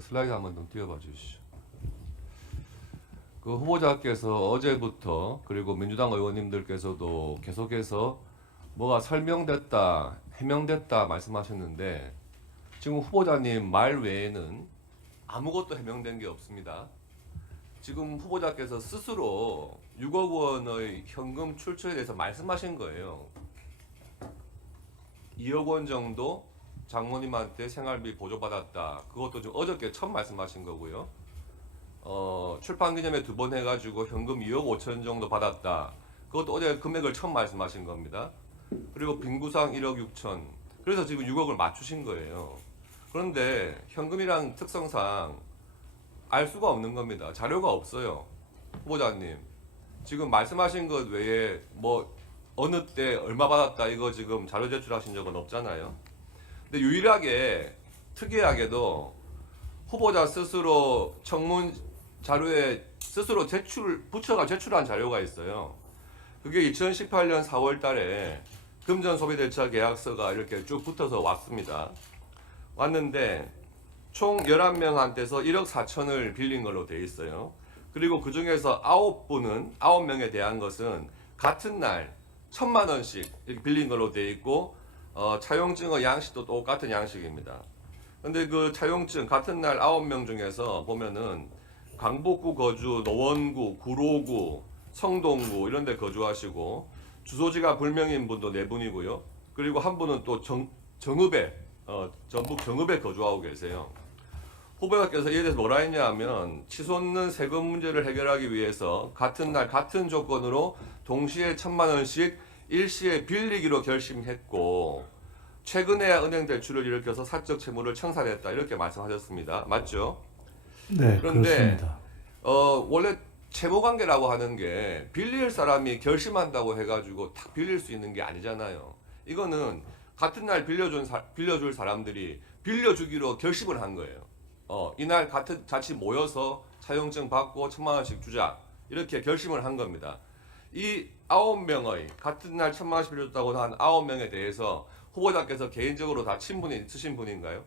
그 슬라이드 한번 좀 띄워봐 주시죠. 그 후보자께서 어제부터 그리고 민주당 의원님들께서도 계속해서 뭐가 설명됐다, 해명됐다 말씀하셨는데 지금 후보자님 말 외에는 아무것도 해명된 게 없습니다. 지금 후보자께서 스스로 6억 원의 현금 출처에 대해서 말씀하신 거예요. 2억 원 정도 장모님한테 생활비 보조받았다. 그것도 지금 어저께 처음 말씀하신 거고요. 출판 기념회 2번 해가지고 현금 2억 5천 정도 받았다. 그것도 어제 금액을 처음 말씀하신 겁니다. 그리고 빙구상 1억 6천. 그래서 지금 6억을 맞추신 거예요. 그런데 현금이란 특성상 알 수가 없는 겁니다. 자료가 없어요. 후보자님. 지금 말씀하신 것 외에 뭐 어느 때 얼마 받았다 이거 지금 자료 제출하신 적은 없잖아요. 근데 유일하게 특이하게도 후보자 스스로 청문 자료에 스스로 부처가 제출한 자료가 있어요. 그게 2018년 4월 달에 금전 소비 대차 계약서가 이렇게 쭉 붙어서 왔습니다. 왔는데 총 11명한테서 1억 4천을 빌린 걸로 돼 있어요. 그리고 그 중에서 9명에 대한 것은 같은 날 1,000만 원씩 이렇게 빌린 걸로 돼 있고 차용증의 양식도 똑같은 양식입니다. 근데 그 차용증 같은 날 9명 중에서 보면은 강북구 거주, 노원구, 구로구, 성동구 이런 데 거주하시고 주소지가 불명인 분도 4분이고요. 그리고 한 분은 또 정읍에 전북 정읍에 거주하고 계세요. 후보자께서 이에 대해서 뭐라 했냐 하면 치솟는 세금 문제를 해결하기 위해서 같은 날 같은 조건으로 동시에 1,000만 원씩 일시에 빌리기로 결심했고 최근에야 은행 대출을 일으켜서 사적 채무를 청산했다 이렇게 말씀하셨습니다. 맞죠? 네, 그런데 그렇습니다. 원래 채무 관계라고 하는 게 빌릴 사람이 결심한다고 해가지고 탁 빌릴 수 있는 게 아니잖아요. 이거는 같은 날 빌려줄 사람들이 빌려주기로 결심을 한 거예요. 이날 같이 모여서 차용증 받고 1,000만 원씩 주자 이렇게 결심을 한 겁니다. 이 9명의 같은 날 1,000만 원씩 빌려줬다고 한 9명에 대해서 후보자께서 개인적으로 다 친분이 있으신 분인가요?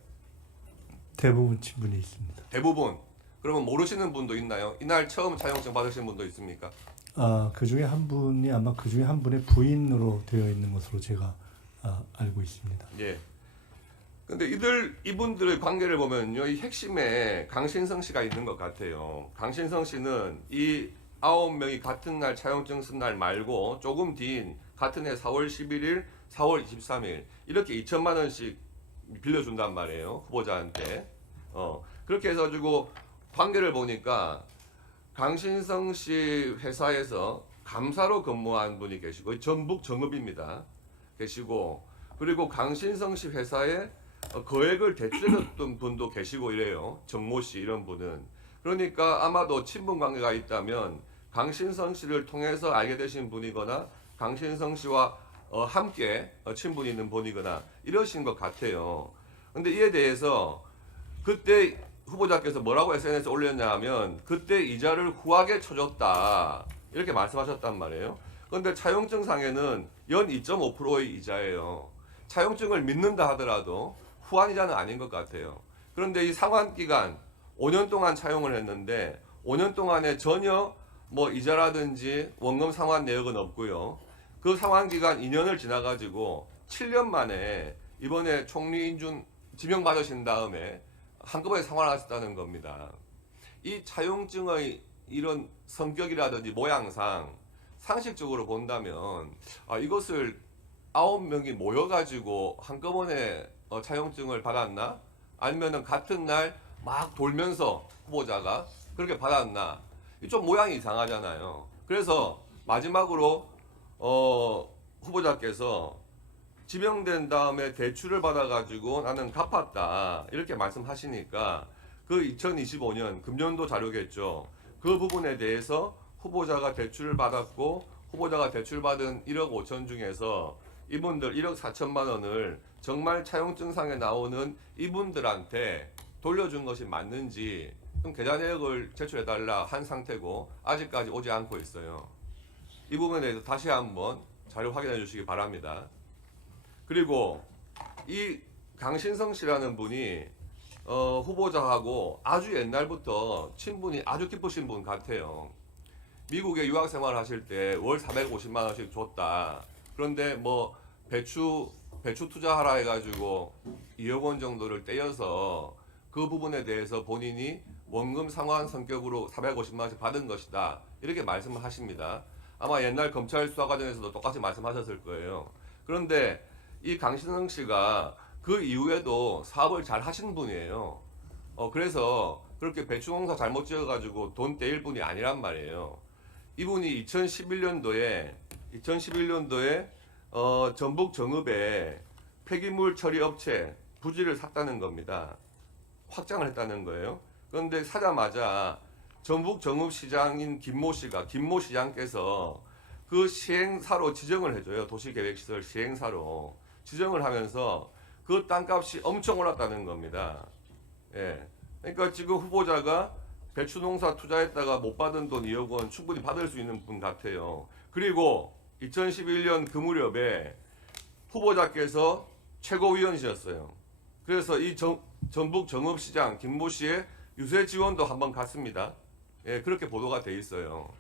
대부분 친분이 있습니다. 대부분. 그러면 모르시는 분도 있나요? 이날 처음 차용증 받으신 분도 있습니까? 그 중에 한 분이 아마 그 중에 한 분의 부인으로 되어 있는 것으로 제가 알고 있습니다. 예. 근데 이분들의 관계를 보면요, 이 핵심에 강신성 씨가 있는 것 같아요. 강신성 씨는 이 9명이 같은 날 차용증 쓴 날 말고 조금 뒤인 같은 해 4월 11일, 4월 23일 이렇게 2,000만 원씩 빌려준단 말이에요. 후보자한테. 그렇게 해가지고 관계를 보니까 강신성 씨 회사에서 감사로 근무한 분이 계시고 전북 정읍입니다. 계시고 그리고 강신성 씨 회사에 거액을 대출해줬던 분도 계시고 이래요. 정모 씨 이런 분은. 그러니까 아마도 친분 관계가 있다면 강신성 씨를 통해서 알게 되신 분이거나 강신성 씨와 함께 친분이 있는 분이거나 이러신 것 같아요. 근데 이에 대해서 그때 후보자께서 뭐라고 SNS에 올렸냐 하면 그때 이자를 후하게 쳐줬다 이렇게 말씀하셨단 말이에요. 그런데 차용증상에는 연 2.5%의 이자예요. 차용증을 믿는다 하더라도 후한 이자는 아닌 것 같아요. 그런데 이 상환기간 5년 동안 차용을 했는데 5년 동안에 전혀 뭐 이자라든지 원금 상환 내역은 없고요. 그 상환기간 2년을 지나가지고 7년 만에 이번에 총리 인준 지명받으신 다음에 한꺼번에 상환하셨다는 겁니다. 이 차용증의 이런 성격이라든지 모양상 상식적으로 본다면 이것을 9명이 모여가지고 한꺼번에 차용증을 받았나? 아니면은 같은 날 막 돌면서 후보자가 그렇게 받았나? 좀 모양이 이상하잖아요. 그래서 마지막으로 후보자께서 지명된 다음에 대출을 받아가지고 나는 갚았다 이렇게 말씀하시니까 그 2025년 금년도 자료겠죠. 그 부분에 대해서 후보자가 대출을 받았고 후보자가 대출받은 1억 5천 중에서 이분들 1억 4천만 원을 정말 차용증상에 나오는 이분들한테 돌려준 것이 맞는지 좀 계좌 내역을 제출해달라 한 상태고 아직까지 오지 않고 있어요. 이 부분에 대해서 다시 한번 자료 확인해 주시기 바랍니다. 그리고 이 강신성 씨라는 분이 후보자하고 아주 옛날부터 친분이 아주 깊으신 분 같아요. 미국에 유학 생활하실 때 월 450만 원씩 줬다. 그런데 뭐 배추 투자하라 해가지고 2억 원 정도를 떼어서 그 부분에 대해서 본인이 원금 상환 성격으로 450만 원씩 받은 것이다. 이렇게 말씀을 하십니다. 아마 옛날 검찰 수사 과정에서도 똑같이 말씀하셨을 거예요. 그런데 이 강신성 씨가 그 이후에도 사업을 잘 하신 분이에요. 그래서 그렇게 배추 농사 잘못 지어가지고 돈 떼일 분이 아니란 말이에요. 이분이 2011년도에 전북 정읍에 폐기물 처리 업체 부지를 샀다는 겁니다. 확장을 했다는 거예요. 그런데 사자마자 전북 정읍시장인 김모 시장께서 그 시행사로 지정을 해줘요. 도시계획시설 시행사로 지정을 하면서 그 땅값이 엄청 올랐다는 겁니다. 예. 그러니까 지금 후보자가 배추 농사 투자했다가 못 받은 돈 2억 원 충분히 받을 수 있는 분 같아요. 그리고 2011년 그 무렵에 후보자께서 최고위원이셨어요. 그래서 이 전북 정읍시장 김모 씨의 유세 지원도 한번 갔습니다. 예, 그렇게 보도가 돼 있어요.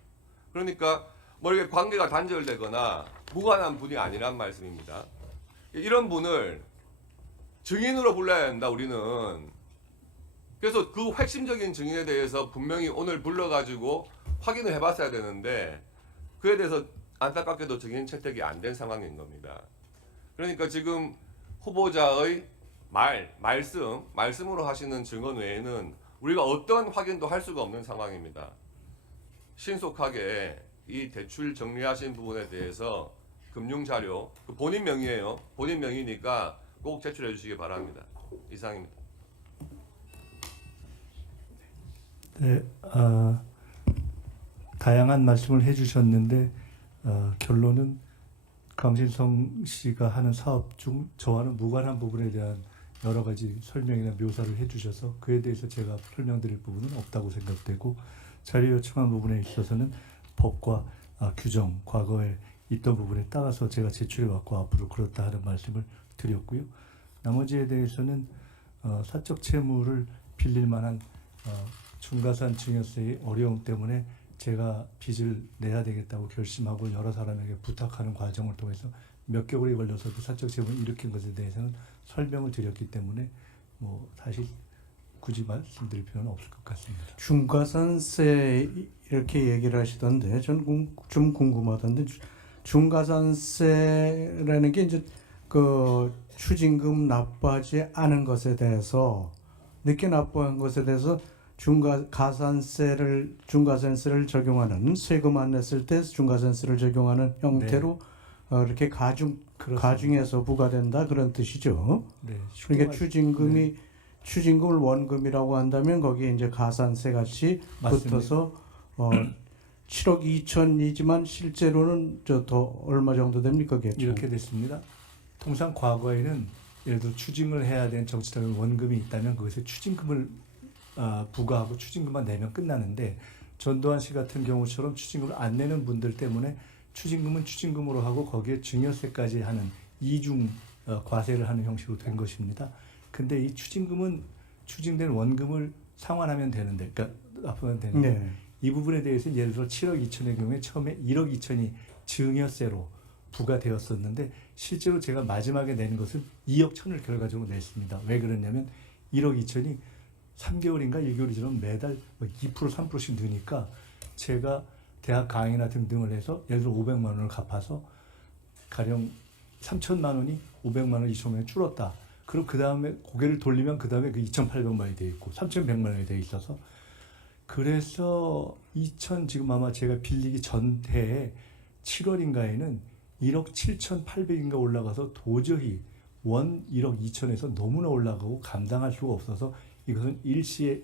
그러니까 뭐 이렇게 관계가 단절되거나 무관한 분이 아니란 말씀입니다. 이런 분을 증인으로 불러야 한다, 우리는. 그래서 그 핵심적인 증인에 대해서 분명히 오늘 불러가지고 확인을 해봤어야 되는데 그에 대해서 안타깝게도 증인 채택이 안 된 상황인 겁니다. 그러니까 지금 후보자의 말씀으로 하시는 증언 외에는 우리가 어떤 확인도 할 수가 없는 상황입니다. 신속하게 이 대출 정리하신 부분에 대해서 금융자료, 본인 명의예요. 본인 명의니까 꼭 제출해 주시기 바랍니다. 이상입니다. 네, 다양한 말씀을 해주셨는데 결론은 강신성 씨가 하는 사업 중 저와는 무관한 부분에 대한 여러 가지 설명이나 묘사를 해주셔서 그에 대해서 제가 설명드릴 부분은 없다고 생각되고 자료 요청한 부분에 있어서는 법과 규정, 과거에 있던 부분에 따라서 제가 제출해왔고 앞으로 그렇다 하는 말씀을 드렸고요. 나머지에 대해서는 사적 채무를 빌릴 만한 중과산 증여세의 어려움 때문에 제가 빚을 내야 되겠다고 결심하고 여러 사람에게 부탁하는 과정을 통해서 몇 개월이 걸려서도 사적 채무를 일으킨 것에 대해서는 설명을 드렸기 때문에 뭐 사실 굳이 말씀드릴 필요는 없을 것 같습니다. 중과산세 이렇게 얘기를 하시던데 전 좀 궁금하던데 중과산세라는 게 이제 그 추징금 납부하지 않은 것에 대해서 늦게 납부한 것에 대해서 중과산세를 적용하는 세금 안 냈을 때 중과산세를 적용하는 형태로 이렇게 가중해서 부과된다 그런 뜻이죠. 네, 그러니까 추징금을 원금이라고 한다면 거기에 이제 가산세 같이 맞습니다. 붙어서 7억 2천이지만 실제로는 더 얼마 정도 됩니까? 이렇게 됐습니다. 통상 과거에는 예를 들어 추징을 해야 되는 정치적인 원금이 있다면 그것에 추징금을 부과하고 추징금만 내면 끝나는데 전두환 씨 같은 경우처럼 추징금을 안 내는 분들 때문에 추징금은 추징금으로 하고 거기에 증여세까지 하는 이중 과세를 하는 형식으로 된 것입니다. 근데 이 추징금은 추징된 원금을 상환하면 되는데, 그러니까 납부하면 되는데 네. 이 부분에 대해서 예를 들어 7억 2천의 경우에 처음에 1억 2천이 증여세로 부과되었었는데 실제로 제가 마지막에 내는 것은 2억 1천을 결과적으로 냈습니다. 왜 그러냐면 1억 2천이 3개월인가 1개월이 지나면 매달 2% 3%씩 느니까 제가 대학 강의나 등등을 해서 예를 들어 500만 원을 갚아서 가령 3천만 원이 500만 원, 2천만 원이 줄었다. 그럼 그 다음에 고개를 돌리면 그 다음에 그 2,800만 원이 돼 있고 3,100만 원이 돼 있어서 그래서 지금 아마 제가 빌리기 전해에 7월인가에는 1억 7,800인가 올라가서 도저히 원 1억 2천에서 너무나 올라가고 감당할 수가 없어서 이것은 일시에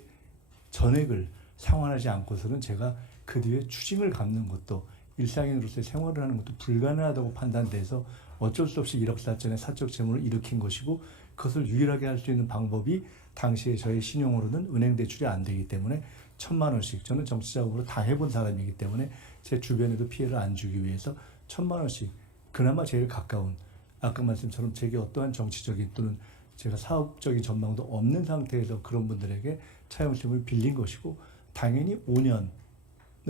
전액을 상환하지 않고서는 제가 그 뒤에 추징을 갚는 것도 일상인으로서의 생활을 하는 것도 불가능하다고 판단돼서 어쩔 수 없이 1억 4천의 사적 채무를 일으킨 것이고 그것을 유일하게 할 수 있는 방법이 당시에 저의 신용으로는 은행 대출이 안 되기 때문에 1,000만 원씩 저는 정치 작업으로 다 해본 사람이기 때문에 제 주변에도 피해를 안 주기 위해서 1,000만 원씩 그나마 제일 가까운 아까 말씀처럼 제게 어떠한 정치적인 또는 제가 사업적인 전망도 없는 상태에서 그런 분들에게 차용증을 빌린 것이고 당연히 5년을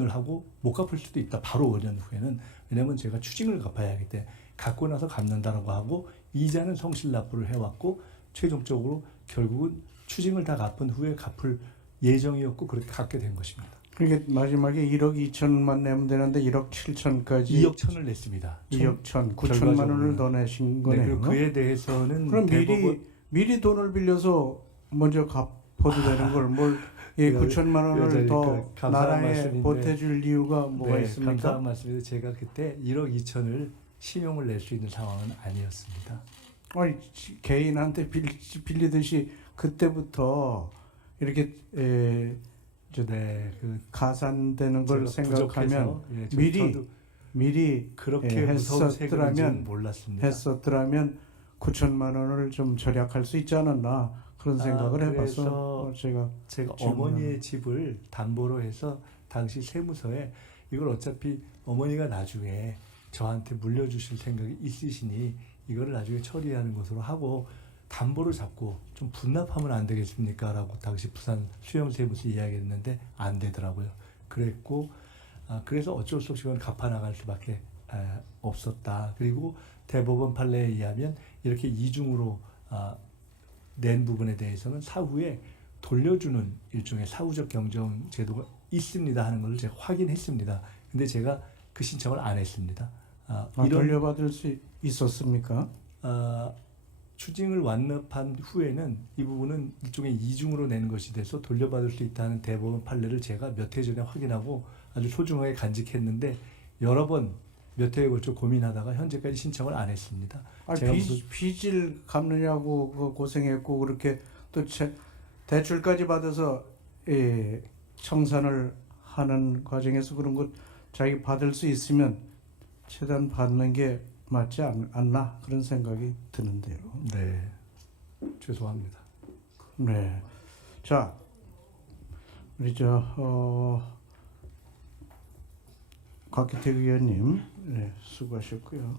하고 못 갚을 수도 있다. 바로 5년 후에는. 왜냐하면 제가 추징을 갚아야 하기 때문에 갖고 나서 갚는다라고 하고 이자는 성실 납부를 해왔고 최종적으로 결국은 추징을 다 갚은 후에 갚을 예정이었고 그렇게 갚게 된 것입니다. 그게 마지막에 1억 2천만 내면 되는데 1억 7천까지 2억 천을 냈습니다. 2억 1천 9천만 원을 더 내신 네, 거네요. 그리고 그에 대해서는 그럼 대법원 미리 돈을 빌려서 먼저 갚아도 되는 걸 뭘 예, 9천만 원을 여전히 더 감사한 나라에 말씀인데. 보태줄 이유가 뭐가 네, 있습니까? 감사한 말씀인데 제가 그때 1억 2천을 신용을 낼 수 있는 상황은 아니었습니다. 아니 개인한테 빌리듯이 그때부터 이렇게 네, 그 가산되는 걸 제가 생각하면 부족해서, 예, 미리 미리 그렇게 무서운 세금인지는 했었더라면 몰랐습니다. 9천만 원을 좀 절약할 수 있지 않았나 그런 생각을 그래서 해봐서 제가 제가 질문을- 어머니의 집을 담보로 해서 당시 세무서에 이걸 어차피 어머니가 나중에 저한테 물려주실 생각이 있으시니 이거를 나중에 처리하는 것으로 하고 담보를 잡고 좀 분납하면 안 되겠습니까? 라고 당시 부산 수영세무서 이야기했는데 안 되더라고요. 그랬고 그래서 어쩔 수 없이 그건 갚아나갈 수밖에 없었다. 그리고 대법원 판례에 의하면 이렇게 이중으로 낸 부분에 대해서는 사후에 돌려주는 일종의 사후적 경정 제도가 있습니다 하는 것을 제가 확인했습니다. 근데 제가 그 신청을 안 했습니다. 돌려받을 수 있었습니까? 추징을 완납한 후에는 이 부분은 일종의 이중으로 낸 것이 돼서 돌려받을 수 있다는 대법원 판례를 제가 몇 해 전에 확인하고 아주 소중하게 간직했는데 여러 번 몇 해에 걸쳐 고민하다가 현재까지 신청을 안 했습니다. 제가 빚을 갚느냐고 고생했고 그렇게 또 대출까지 받아서 청산을 하는 과정에서 그런 것 자기 받을 수 있으면 최대한 받는 게 맞지 않나 그런 생각이 드는데요. 네, 죄송합니다. 네, 자 우리 곽기택 의원님 수고하셨고요.